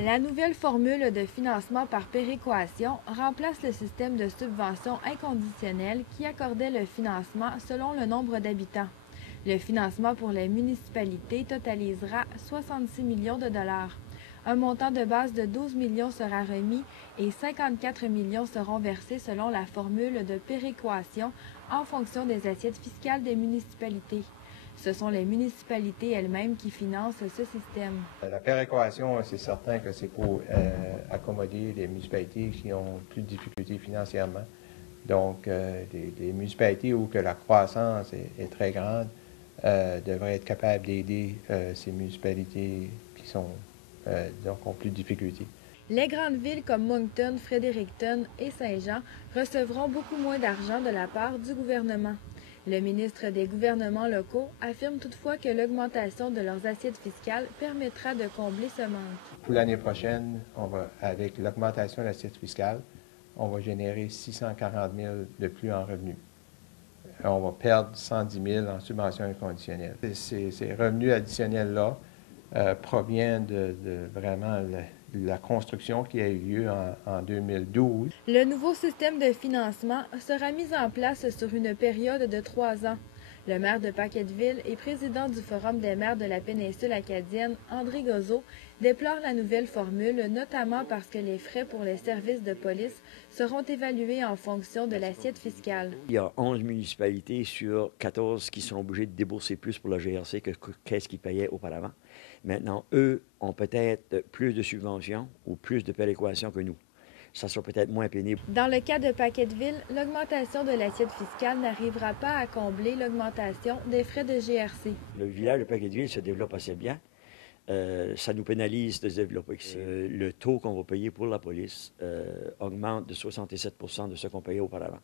La nouvelle formule de financement par péréquation remplace le système de subvention inconditionnelle qui accordait le financement selon le nombre d'habitants. Le financement pour les municipalités totalisera 66 millions de dollars. Un montant de base de 12 millions sera remis et 54 millions seront versés selon la formule de péréquation en fonction des assiettes fiscales des municipalités. Ce sont les municipalités elles-mêmes qui financent ce système. La péréquation, c'est certain que c'est pour accommoder les municipalités qui ont plus de difficultés financièrement. Donc, les municipalités où que la croissance est très grande devraient être capables d'aider ces municipalités qui sont, donc ont plus de difficultés. Les grandes villes comme Moncton, Fredericton et Saint-Jean recevront beaucoup moins d'argent de la part du gouvernement. Le ministre des gouvernements locaux affirme toutefois que l'augmentation de leurs assiettes fiscales permettra de combler ce manque. Pour l'année prochaine, avec l'augmentation de l'assiette fiscale, on va générer 640 000 de plus en revenus. On va perdre 110 000 en subventions inconditionnelles. Ces revenus additionnels-là proviennent de vraiment la construction qui a eu lieu en 2012. Le nouveau système de financement sera mis en place sur une période de 3 ans. Le maire de Paquetteville et président du Forum des maires de la péninsule acadienne, André Gozot, déplore la nouvelle formule, notamment parce que les frais pour les services de police seront évalués en fonction de l'assiette fiscale. Il y a 11 municipalités sur 14 qui sont obligées de débourser plus pour la GRC que qu'est-ce qu'ils payaient auparavant. Maintenant, eux ont peut-être plus de subventions ou plus de péréquation que nous. Ça sera peut-être moins pénible. Dans le cas de Paquetteville, l'augmentation de l'assiette fiscale n'arrivera pas à combler l'augmentation des frais de GRC. Le village de Paquetteville se développe assez bien. Ça nous pénalise de se développer ici. Le taux qu'on va payer pour la police augmente de 67 % de ce qu'on payait auparavant.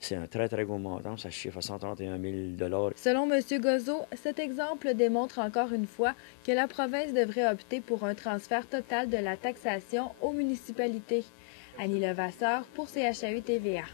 C'est un très, très gros montant. Ça chiffre à 131 000 $. Selon M. Gozot, cet exemple démontre encore une fois que la province devrait opter pour un transfert total de la taxation aux municipalités. Annie Levasseur pour CHAU TVA.